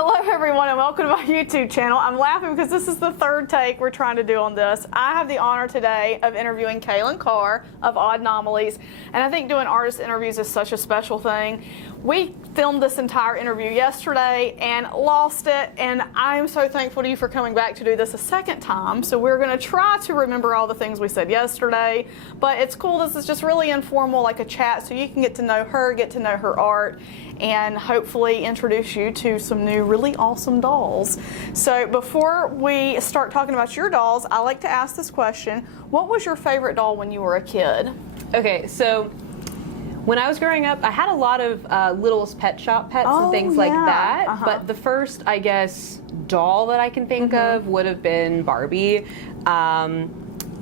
Hello everyone and welcome to my YouTube channel. I'm laughing because this is the third take we're trying to do on this. I have the honor today of interviewing Kailyn Carr of Oddnomalies, and I think doing artist interviews is such a special thing. We filmed this entire interview yesterday and lost it, and I'm so thankful to you for coming back to do this a second time. So we're going to try to remember all the things we said yesterday, but it's cool. This is just really informal, like a chat, so you can get to know her art, and hopefully introduce you to some new really awesome dolls. So before we start talking about your dolls, I like to ask this question. What was your favorite doll when you were a kid? Okay, so when I was growing up, I had a lot of Littlest Pet Shop pets and things like that. But the first, I guess, doll that I can think of would have been Barbie. And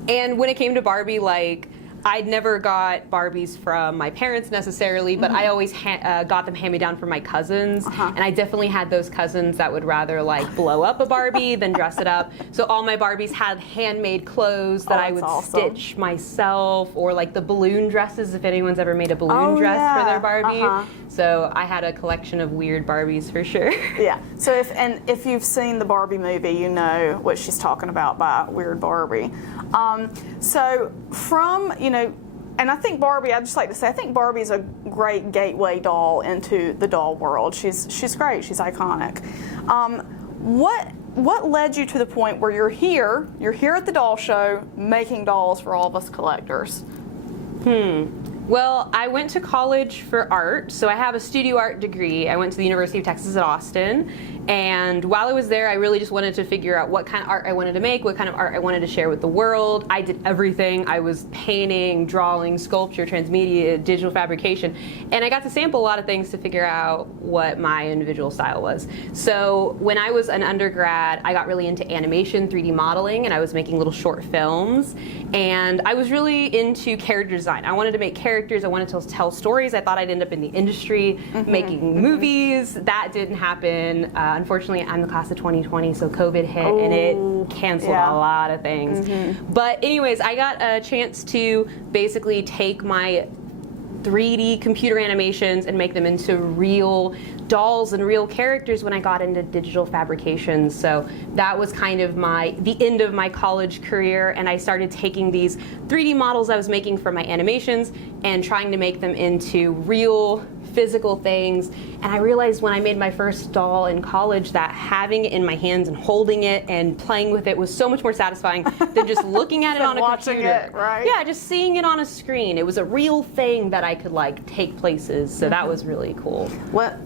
when it came to Barbie, like, I'd never got Barbies from my parents necessarily, but I always got them hand-me-down from my cousins, and I definitely had those cousins that would rather like blow up a Barbie than dress it up. So all my Barbies had handmade clothes that I would stitch myself, or like the balloon dresses, if anyone's ever made a balloon dress for their Barbie. So I had a collection of weird Barbies for sure. Yeah, so if you've seen the Barbie movie, you know what she's talking about by Weird Barbie. So from, and I think Barbie, I'd just like to say, I think Barbie's a great gateway doll into the doll world. She's great, she's iconic. What led you to the point where you're here at the doll show making dolls for all of us collectors? Well, I went to college for art, so I have a studio art degree. I went to the University of Texas at Austin, and while I was there, I really just wanted to figure out what kind of art I wanted to make, what kind of art I wanted to share with the world. I did everything. I was painting, drawing, sculpture, transmedia, digital fabrication, and I got to sample a lot of things to figure out what my individual style was. So when I was an undergrad, I got really into animation, 3D modeling, and I was making little short films, and I was really into character design. I wanted to make characters. I wanted to tell stories. I thought I'd end up in the industry making movies. That didn't happen. Unfortunately, I'm the class of 2020, so COVID hit and it canceled a lot of things. But anyways, I got a chance to basically take my 3D computer animations and make them into real dolls and real characters when I got into digital fabrication. So that was kind of the end of my college career, and I started taking these 3D models I was making for my animations and trying to make them into real physical things. And I realized when I made my first doll in college that having it in my hands and holding it and playing with it was so much more satisfying than just looking at it on a computer. It, right? Yeah, just seeing it on a screen. It was a real thing that I could like take places, so that was really cool.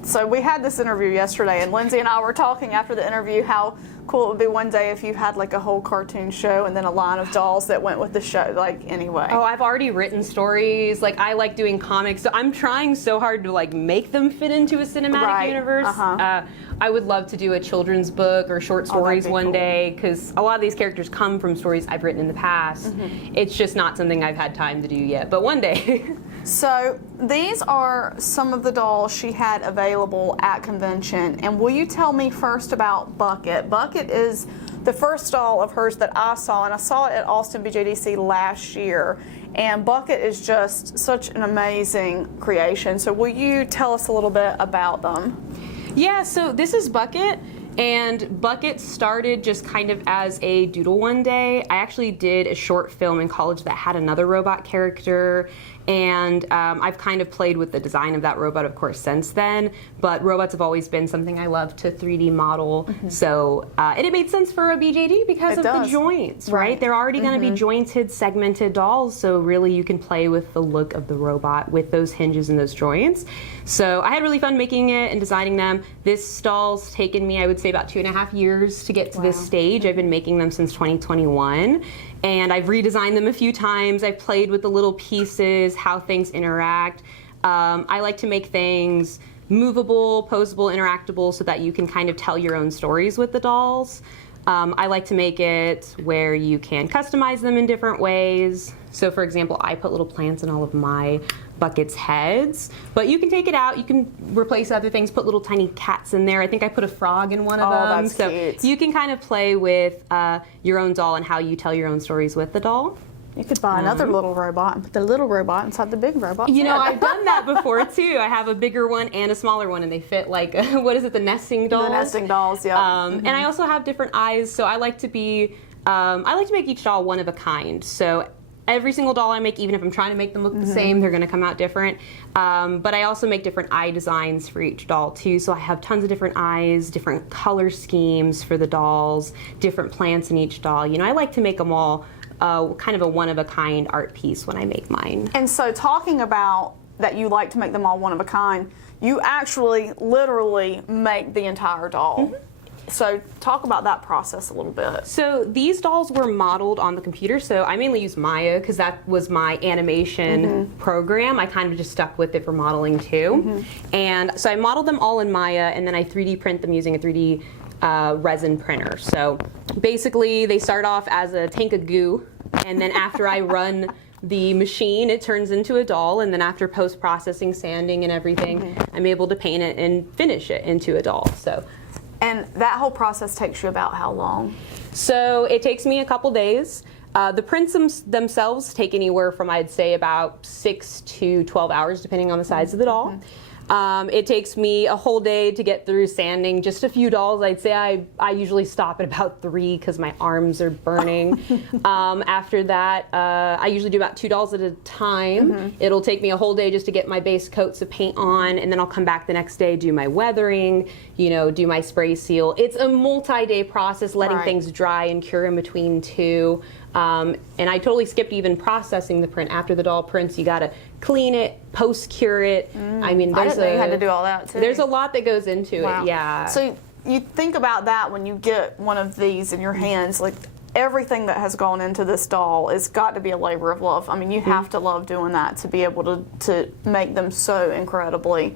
So we had this interview yesterday, and Lindsay and I were talking after the interview how cool it would be one day if you had like a whole cartoon show and then a line of dolls that went with the show, like anyway. Oh, I've already written stories. Like, I like doing comics, so I'm trying so hard to like make them fit into a cinematic universe. I would love to do a children's book or short stories one day, because a lot of these characters come from stories I've written in the past. It's just not something I've had time to do yet, but one day. So these are some of the dolls she had available at convention, and will you tell me first about Bucket? Bucket is the first doll of hers that I saw, and I saw it at Austin BJDC last year, and Bucket is just such an amazing creation. So will you tell us a little bit about them? Yeah, so this is Bucket. And Bucket started just kind of as a doodle one day. I actually did a short film in college that had another robot character, and I've kind of played with the design of that robot, of course, since then. But robots have always been something I love to 3D model. So, and it made sense for a BJD because of the joints, right? They're already going to be jointed, segmented dolls, so really you can play with the look of the robot with those hinges and those joints. So I had really fun making it and designing them. This doll's taken me, I would say, about 2.5 years to get to this stage. I've been making them since 2021, and I've redesigned them a few times. I've played with the little pieces, how things interact. I like to make things movable, posable, interactable, so that you can kind of tell your own stories with the dolls. I like to make it where you can customize them in different ways. So for example, I put little plants in all of my Bucket's heads, but you can take it out, you can replace other things, put little tiny cats in there. I think I put a frog in one of them. That's cute. You can kind of play with your own doll and how you tell your own stories with the doll. You could buy another little robot and put the little robot inside the big robot. You know, I've done that before too. I have a bigger one and a smaller one, and they fit like, what is it, the nesting dolls? The nesting dolls, yeah. And I also have different eyes, so I like to make each doll one of a kind. So every single doll I make, even if I'm trying to make them look the same, they're going to come out different. But I also make different eye designs for each doll too. So I have tons of different eyes, different color schemes for the dolls, different plants in each doll. You know, I like to make them all kind of a one-of-a-kind art piece when I make mine. And so talking about that you like to make them all one of a kind, you actually literally make the entire doll. So talk about that process a little bit. So these dolls were modeled on the computer. So I mainly use Maya because that was my animation program. I kind of just stuck with it for modeling too. And so I modeled them all in Maya, and then I 3D print them using a 3D resin printer. So basically they start off as a tank of goo, and then after I run the machine, it turns into a doll, and then after post-processing, sanding and everything, I'm able to paint it and finish it into a doll. And that whole process takes you about how long? So it takes me a couple days. The prints themselves take anywhere from, I'd say, about 6 to 12 hours, depending on the size of the doll. It takes me a whole day to get through sanding. Just a few dolls, I'd say I usually stop at about 3 because my arms are burning. After that, I usually do about 2 dolls at a time. It'll take me a whole day just to get my base coats of paint on, and then I'll come back the next day, do my weathering, you know, do my spray seal. It's a multi-day process, letting things dry and cure in between too. And I totally skipped even processing the print. After the doll prints, you gotta clean it, post-cure it. I mean, I didn't know you had to do all that too. There's a lot that goes into it, yeah. So you think about that when you get one of these in your hands, like everything that has gone into this doll has got to be a labor of love. I mean, you have to love doing that to be able to make them so incredibly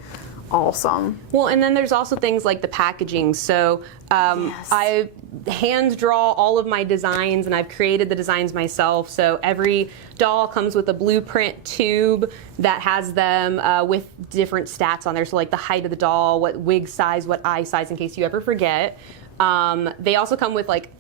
awesome. Well, and then there's also things like the packaging. So I hand draw all of my designs, and I've created the designs myself. So every doll comes with a blueprint tube that has them with different stats on there. So like the height of the doll, what wig size, what eye size, in case you ever forget. They also come with like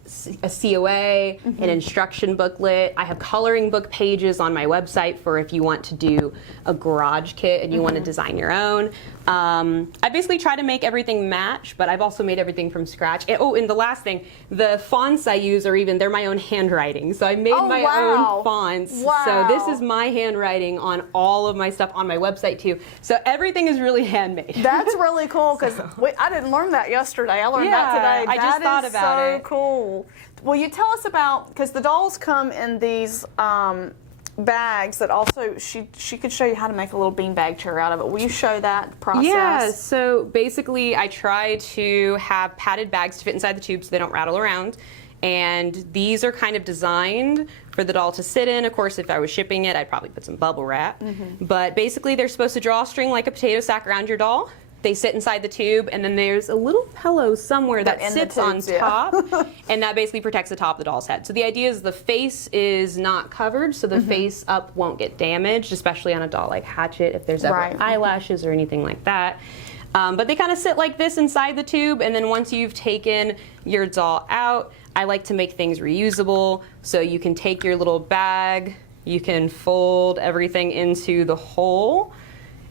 a COA, an instruction booklet. I have coloring book pages on my website for if you want to do a garage kit and you want to design your own. I basically try to make everything match, but I've also made everything from scratch. And the last thing, the fonts I use they're my own handwriting. So I made my own fonts. So this is my handwriting on all of my stuff on my website too. So everything is really handmade. That's really cool because I didn't learn that yesterday. I learned that today. I just thought about it. So cool. Will you tell us about, because the dolls come in these bags that also, she could show you how to make a little beanbag chair out of it. Will you show that process? Yeah, so basically I try to have padded bags to fit inside the tube so they don't rattle around. And these are kind of designed for the doll to sit in. Of course, if I was shipping it, I'd probably put some bubble wrap. But basically they're supposed to draw a string like a potato sack around your doll. They sit inside the tube, and then there's a little pillow somewhere that sits on top, and that basically protects the top of the doll's head. So the idea is the face is not covered, so the face up won't get damaged, especially on a doll like Hatchet if there's ever eyelashes or anything like that. But they kind of sit like this inside the tube, and then once you've taken your doll out, I like to make things reusable. So you can take your little bag, you can fold everything into the hole.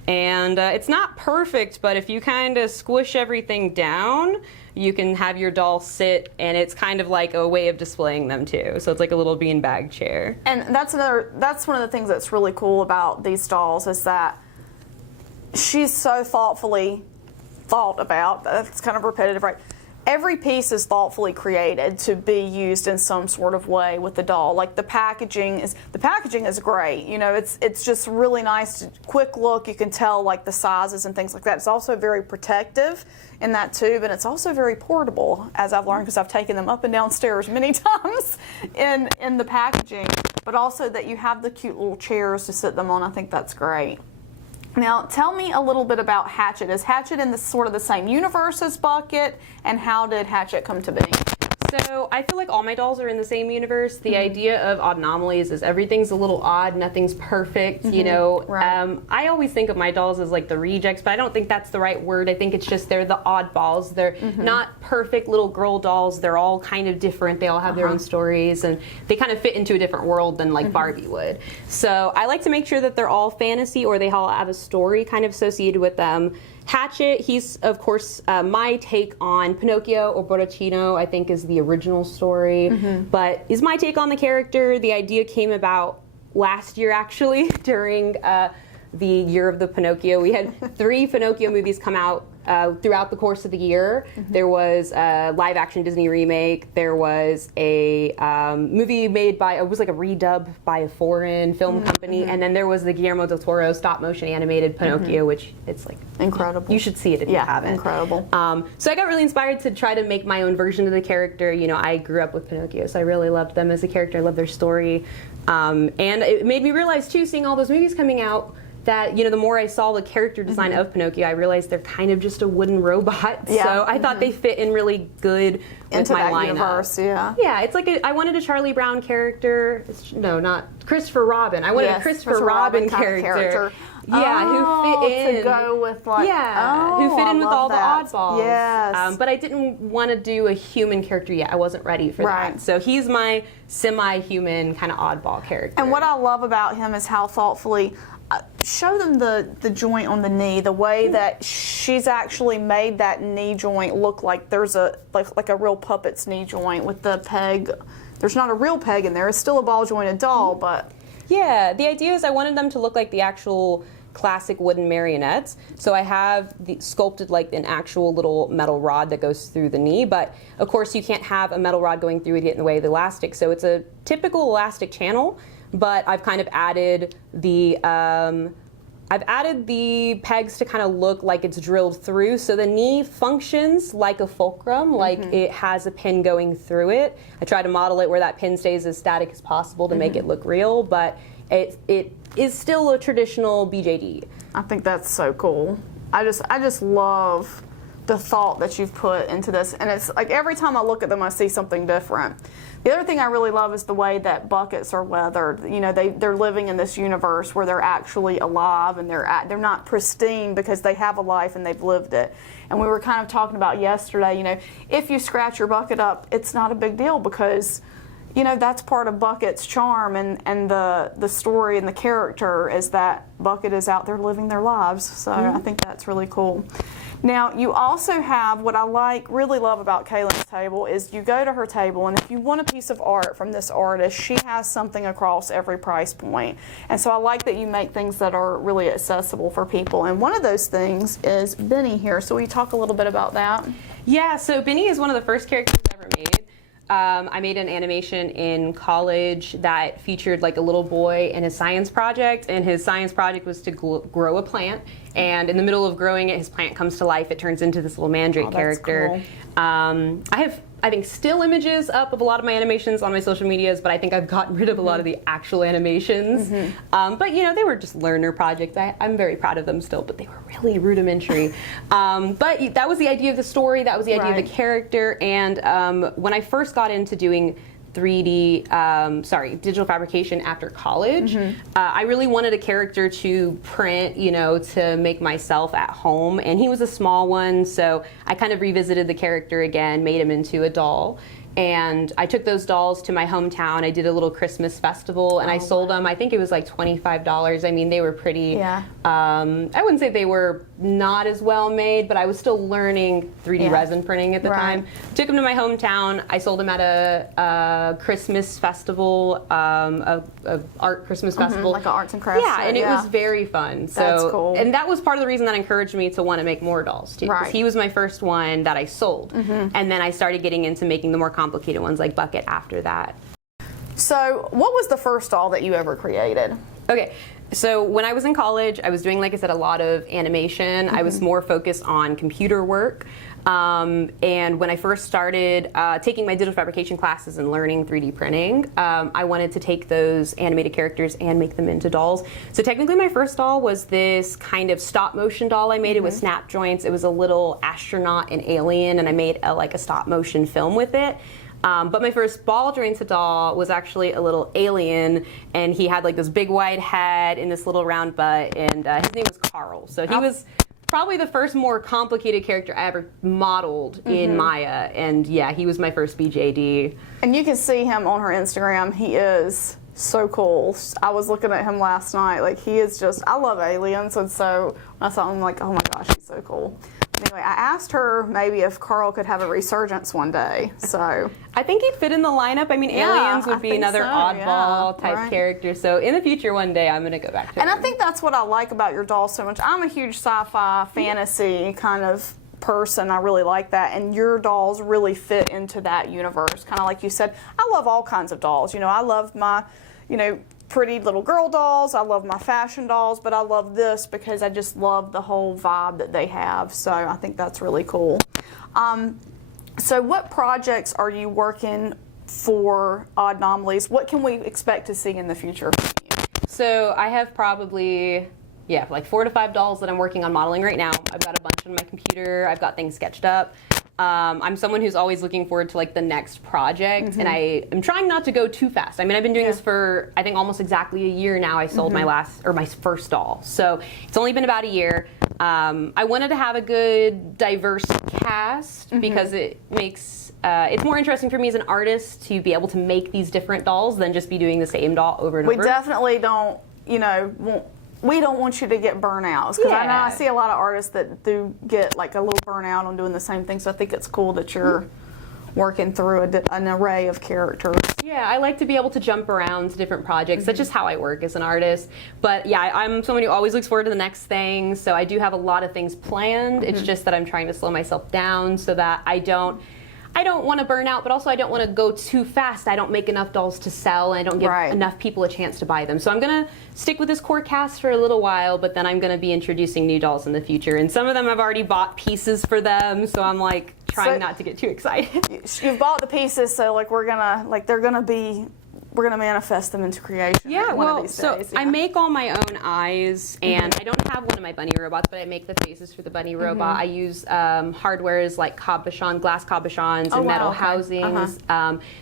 And it's not perfect, but if you kind of squish everything down, you can have your doll sit, and it's kind of like a way of displaying them too. So it's like a little beanbag chair. And that's one of the things that's really cool about these dolls is that she's so thoughtfully thought about. That's kind of repetitive, right? Every piece is thoughtfully created to be used in some sort of way with the doll. Like the packaging is great. You know, it's just really nice, quick look. You can tell like the sizes and things like that. It's also very protective in that tube, and it's also very portable, as I've learned because I've taken them up and down stairs many times in the packaging. But also that you have the cute little chairs to sit them on. I think that's great. Now, tell me a little bit about Hatchet. Is Hatchet in the sort of the same universe as Bucket, and how did Hatchet come to be? So I feel like all my dolls are in the same universe. The idea of Oddnomalies is everything's a little odd, nothing's perfect, you know. I always think of my dolls as like the rejects, but I don't think that's the right word. I think it's just they're the oddballs. They're not perfect little girl dolls. They're all kind of different. They all have their own stories, and they kind of fit into a different world than like Barbie would. So I like to make sure that they're all fantasy, or they all have a story kind of associated with them. Hatchet, he's of course my take on Pinocchio, or Borrachino, I think is the original story, but is my take on the character. The idea came about last year, actually, during the year of the Pinocchio. We had 3 Pinocchio movies come out throughout the course of the year. There was a live-action Disney remake. There was a movie made by, it was like a redub by a foreign film company, and then there was the Guillermo del Toro stop-motion animated Pinocchio, which it's like incredible. You should see it if you haven't. Incredible. So I got really inspired to try to make my own version of the character. You know, I grew up with Pinocchio, so I really loved them as a character. I loved their story, and it made me realize too, seeing all those movies coming out, that, you know, the more I saw the character design of Pinocchio, I realized they're kind of just a wooden robot. So I thought they fit in really good with into my that lineup. universe. Yeah, it's like I wanted a Charlie Brown character. No, not Christopher Robin. I wanted a Christopher Robin character. Yeah, who fit in to go with like who fit in with all the oddballs. Yes, but I didn't want to do a human character yet. I wasn't ready for that. So he's my semi-human kind of oddball character. And what I love about him is how thoughtfully. Show them the joint on the knee, the way that she's actually made that knee joint look like there's a like a real puppet's knee joint with the peg. There's not a real peg in there. It's still a ball jointed doll, but yeah, the idea is I wanted them to look like the actual classic wooden marionettes. So I have sculpted like an actual little metal rod that goes through the knee, but of course you can't have a metal rod going through it, get in the way of the elastic. So it's a typical elastic channel. But I've kind of added the pegs to kind of look like it's drilled through, so the knee functions like a fulcrum, like it has a pin going through it. I try to model it where that pin stays as static as possible to make it look real, but it is still a traditional BJD. I think that's so cool. I just love the thought that you've put into this, and it's like every time I look at them, I see something different. The other thing I really love is the way that buckets are weathered. You know, they're living in this universe where they're actually alive, and they're not pristine because they have a life and they've lived it. And we were kind of talking about yesterday, you know, if you scratch your bucket up, it's not a big deal because, you know, that's part of Bucket's charm, and the story and the character is that Bucket is out there living their lives. So I think that's really cool. Now, you also have, what I really love about Kailyn's table is you go to her table, and if you want a piece of art from this artist, she has something across every price point. And so I like that you make things that are really accessible for people. And one of those things is Benny here. So will you talk a little bit about that? Yeah, so Benny is one of the first characters I ever made. I made an animation in college that featured like a little boy and his science project, and his science project was to grow a plant, and in the middle of growing it, his plant comes to life. It turns into this little mandrake character. Cool. I have, I think, still images up of a lot of my animations on my social medias, but I think I've gotten rid of a lot of the actual animations. But you know, they were just learner projects. I'm very proud of them still, but they were really rudimentary. But that was the idea of the story, that was the idea of the character, and when I first got into doing digital fabrication after college, I really wanted a character to print, you know, to make myself at home, and he was a small one, so I kind of revisited the character again, made him into a doll. And I took those dolls to my hometown. I did a little Christmas festival, and I sold them. I think it was like $25. I mean, they were pretty, I wouldn't say they were not as well made, but I was still learning 3D resin printing at the time. Took them to my hometown. I sold them at a Christmas festival, a art Christmas festival. Like an arts and crafts show. And it was very fun. So, that's cool. And that was part of the reason that encouraged me to want to make more dolls too. Because he was my first one that I sold. And then I started getting into making the more complicated ones like Bucket after that. So what was the first doll that you ever created? Okay, so when I was in college, I was doing, like I said, a lot of animation. I was more focused on computer work. And when I first started taking my digital fabrication classes and learning 3D printing, I wanted to take those animated characters and make them into dolls. So technically my first doll was this kind of stop motion doll I made. It with snap joints. It was a little astronaut and alien, and I made like a stop motion film with it. But my first ball jointed doll was actually a little alien, and he had like this big white head and this little round butt, and his name was Carl. So he was probably the first more complicated character I ever modeled in Maya, and yeah, he was my first BJD. And you can see him on her Instagram. He is so cool. I was looking at him last night. Like, he is just, I love aliens, and so when I saw him, I'm like, oh my gosh, he's so cool. Anyway, I asked her maybe if Carl could have a resurgence one day, so. I think he'd fit in the lineup. I mean, aliens would be another oddball type character, so in the future one day I'm going to go back to And him. I think that's what I like about your doll so much. I'm a huge sci-fi, fantasy kind of person. I really like that, and your dolls really fit into that universe. Kind of like you said, I love all kinds of dolls. You know, I love my, you know, pretty little girl dolls. I love my fashion dolls, but I love this because I just love the whole vibe that they have. So I think that's really cool. So what projects are you working for Oddnomalies? What can we expect to see in the future? So I have probably, like 4 to 5 dolls that I'm working on modeling right now. I've got a bunch on my computer. I've got things sketched up. I'm someone who's always looking forward to like the next project, and I am trying not to go too fast. I mean, I've been doing this for I think almost exactly a year now. I sold my first doll, so it's only been about a year. I wanted to have a good diverse cast because it makes it's more interesting for me as an artist to be able to make these different dolls than just be doing the same doll over and over. We definitely don't, you know, we don't want you to get burnouts, because I know I see a lot of artists that do get like a little burnout on doing the same thing. So I think it's cool that you're working through an array of characters. Yeah, I like to be able to jump around to different projects. That's just how I work as an artist. But yeah, I'm someone who always looks forward to the next thing. So I do have a lot of things planned. It's just that I'm trying to slow myself down so that I don't want to burn out, but also I don't want to go too fast. I don't make enough dolls to sell, and I don't give enough people a chance to buy them. So I'm going to stick with this core cast for a little while, but then I'm going to be introducing new dolls in the future. And some of them I've already bought pieces for them, so I'm like trying not to get too excited. You've bought the pieces, so like we're gonna manifest them into creation. Yeah, one of these days. I make all my own eyes, and I don't have one of my bunny robots, but I make the faces for the bunny robot. I use hardwares like cabochon, glass cabochons, and metal housings.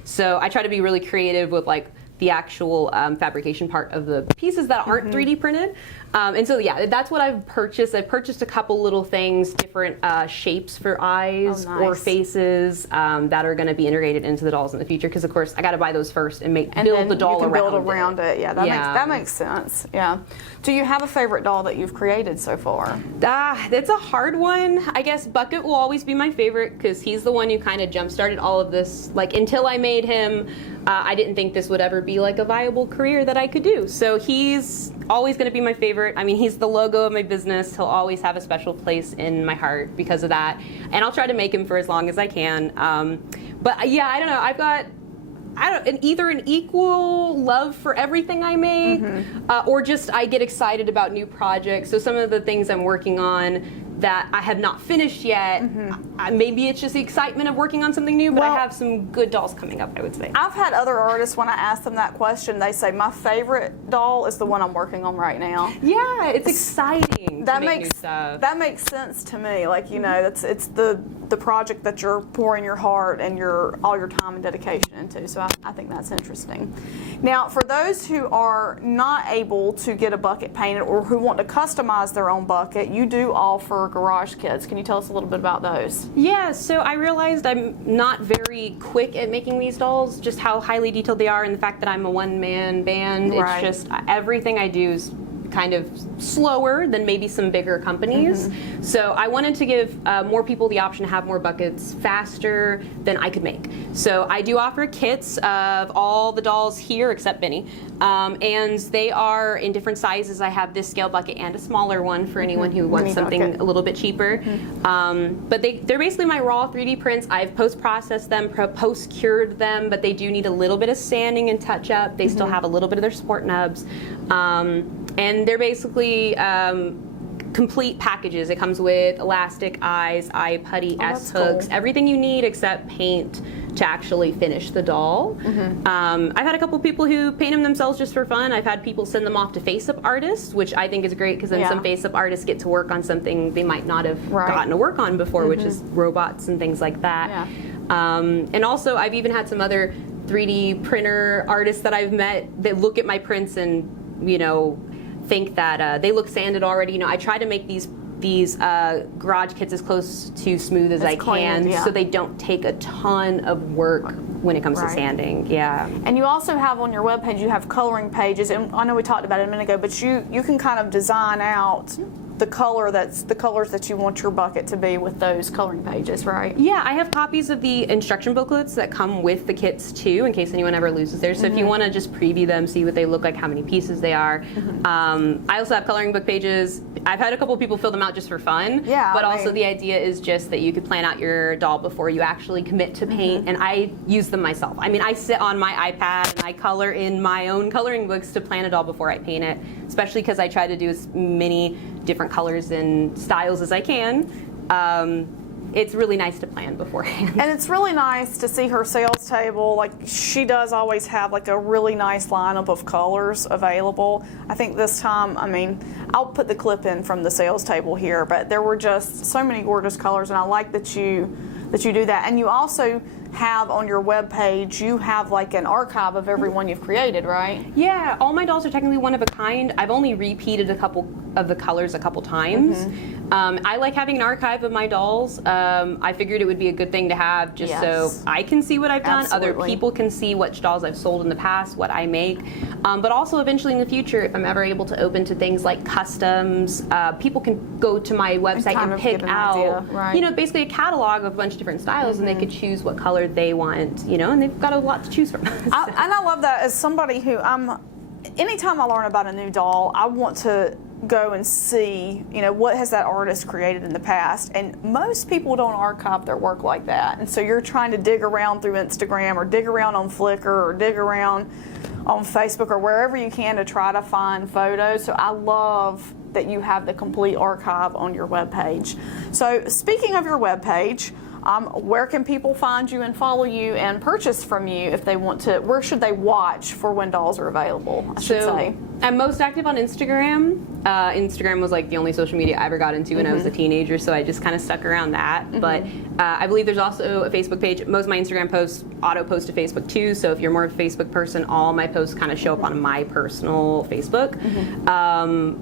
So I try to be really creative with like the actual fabrication part of the pieces that aren't 3D printed. And so yeah, that's what I've purchased. I've purchased a couple little things, different shapes for eyes or faces that are going to be integrated into the dolls in the future. Because of course I got to buy those first and build the doll around it. Yeah, that makes sense. Yeah. Do you have a favorite doll that you've created so far? That's a hard one. I guess Bucket will always be my favorite because he's the one who kind of jump-started all of this. Like until I made him, I didn't think this would ever be like a viable career that I could do. So he's always going to be my favorite. I mean, he's the logo of my business. He'll always have a special place in my heart because of that. And I'll try to make him for as long as I can. But yeah, I don't know. I've got either an equal love for everything I make, or just I get excited about new projects. So some of the things I'm working on that I have not finished yet, maybe it's just the excitement of working on something new, but I have some good dolls coming up, I would say. I've had other artists, when I ask them that question, they say, my favorite doll is the one I'm working on right now. Yeah, it's exciting to make new stuff. That makes sense to me. Like, you know, it's the project that you're pouring your heart and all your time and dedication into. So I think that's interesting. Now, for those who are not able to get a bucket painted or who want to customize their own bucket, you do offer garage kits. Can you tell us a little bit about those? Yeah, so I realized I'm not very quick at making these dolls, just how highly detailed they are, and the fact that I'm a one-man band. It's just everything I do is kind of slower than maybe some bigger companies. So I wanted to give more people the option to have more buckets faster than I could make. So I do offer kits of all the dolls here except Benny. And they are in different sizes. I have this scale bucket and a smaller one for anyone who wants something a little bit cheaper. But they're basically my raw 3D prints. I've post-processed them, post-cured them, but they do need a little bit of sanding and touch-up. They still have a little bit of their support nubs. And they're basically complete packages. It comes with elastic eyes, eye putty, S-hooks, everything you need except paint to actually finish the doll. I've had a couple people who paint them themselves just for fun. I've had people send them off to face-up artists, which I think is great because then some face-up artists get to work on something they might not have gotten to work on before, which is robots and things like that. And also I've even had some other 3D printer artists that I've met that look at my prints and, you know, think that they look sanded already. You know, I try to make these these garage kits as close to smooth as I can, so they don't take a ton of work when it comes to sanding. Yeah. And you also have on your webpage, you have coloring pages, and I know we talked about it a minute ago, but you can kind of design out the colors that you want your bucket to be with those coloring pages, right? Yeah, I have copies of the instruction booklets that come with the kits too, in case anyone ever loses theirs. So if you want to just preview them, see what they look like, how many pieces they are. I also have coloring book pages. I've had a couple people fill them out just for fun. Yeah. But also the idea is just that you could plan out your doll before you actually commit to paint. And I use them myself. I mean, I sit on my iPad and I color in my own coloring books to plan a doll before I paint it, especially because I try to do as many different colors and styles as I can. It's really nice to plan beforehand. And it's really nice to see her sales table. Like, she does always have like a really nice lineup of colors available. I think this time, I mean, I'll put the clip in from the sales table here, but there were just so many gorgeous colors, and I like that you do that. And you also have on your webpage, you have like an archive of every one you've created, right? Yeah, all my dolls are technically one of a kind. I've only repeated a couple of the colors a couple times. I like having an archive of my dolls. I figured it would be a good thing to have just so I can see what I've done. Other people can see which dolls I've sold in the past, what I make. But also eventually in the future, if I'm ever able to open to things like customs, people can go to my website and pick out, you know, basically a catalog of a bunch of different styles, and they could choose what color they want, you know, and they've got a lot to choose from. And I love that. As somebody who anytime I learn about a new doll, I want to go and see, you know, what has that artist created in the past. And most people don't archive their work like that. And so you're trying to dig around through Instagram or dig around on Flickr or dig around on Facebook or wherever you can to try to find photos. So I love that you have the complete archive on your webpage. So speaking of your webpage, where can people find you and follow you and purchase from you if they want to? Where should they watch for when dolls are available, I should say? I'm most active on Instagram. Instagram was like the only social media I ever got into when I was a teenager, so I just kind of stuck around that. But I believe there's also a Facebook page. Most of my Instagram posts auto-post to Facebook too, so if you're more of a Facebook person, all my posts kind of show up on my personal Facebook.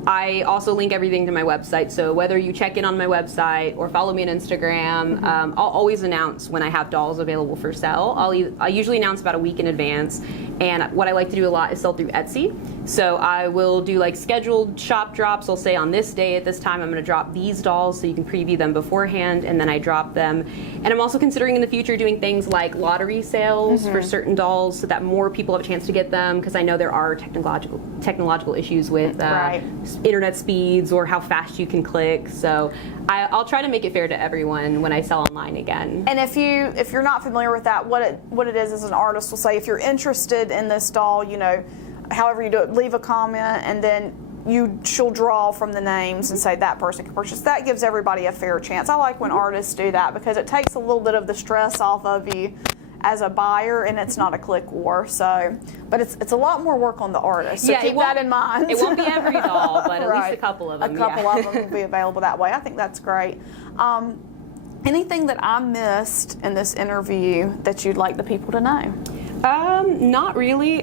I also link everything to my website, so whether you check in on my website or follow me on Instagram, I'll always announce when I have dolls available for sale. I usually announce about a week in advance, and what I like to do a lot is sell through Etsy. So I will do like scheduled shop drops. I'll say on this day at this time I'm going to drop these dolls so you can preview them beforehand, and then I drop them. And I'm also considering in the future doing things like lottery sales for certain dolls so that more people have a chance to get them, because I know there are technological issues with internet speeds or how fast you can click. So I'll try to make it fair to everyone when I sell online again. And if you're not familiar with that, what it is as an artist will say, if you're interested in this doll, you know, however you do it, leave a comment, and then she'll draw from the names and say that person can purchase. That gives everybody a fair chance. I like when artists do that because it takes a little bit of the stress off of you as a buyer, and it's not a click war. So, but it's a lot more work on the artist. So keep that in mind. It won't be every doll, but at least a couple of them. A couple of them will be available that way. I think that's great. Anything that I missed in this interview that you'd like the people to know? Not really.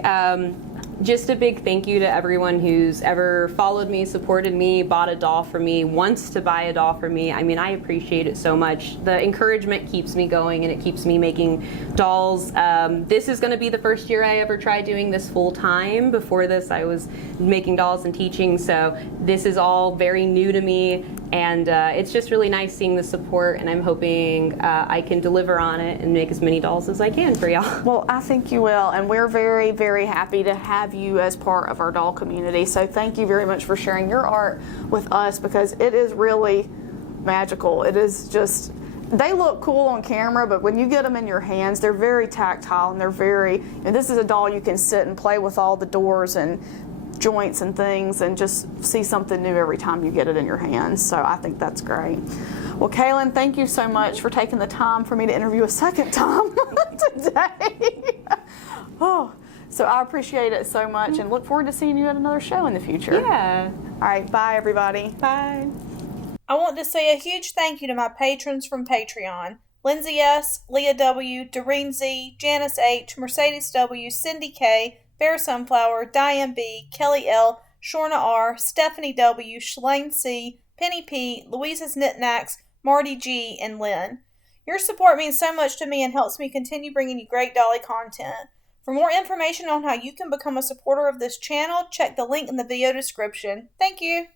Just a big thank you to everyone who's ever followed me, supported me, bought a doll for me, wants to buy a doll for me. I mean, I appreciate it so much. The encouragement keeps me going, and it keeps me making dolls. This is going to be the first year I ever tried doing this full time. Before this, I was making dolls and teaching, so this is all very new to me, and it's just really nice seeing the support, and I'm hoping I can deliver on it and make as many dolls as I can for y'all. Well, I think you will, and we're very, very happy to have you as part of our doll community. So thank you very much for sharing your art with us, because it is really magical. It is just, they look cool on camera, but when you get them in your hands, they're very tactile, and and this is a doll you can sit and play with all the doors and joints and things and just see something new every time you get it in your hands. So I think that's great. Well, Kailyn, thank you so much for taking the time for me to interview a second time today. So I appreciate it so much and look forward to seeing you at another show in the future. Yeah. All right. Bye, everybody. Bye. I want to say a huge thank you to my patrons from Patreon: Lindsay S., Leah W., Doreen Z., Janice H., Mercedes W., Cindy K., Bear Sunflower, Diane B., Kelly L., Shorna R., Stephanie W., Shalane C., Penny P, Louisa's Knickknacks, Marty G, and Lynn. Your support means so much to me and helps me continue bringing you great Dolly content. For more information on how you can become a supporter of this channel, check the link in the video description. Thank you.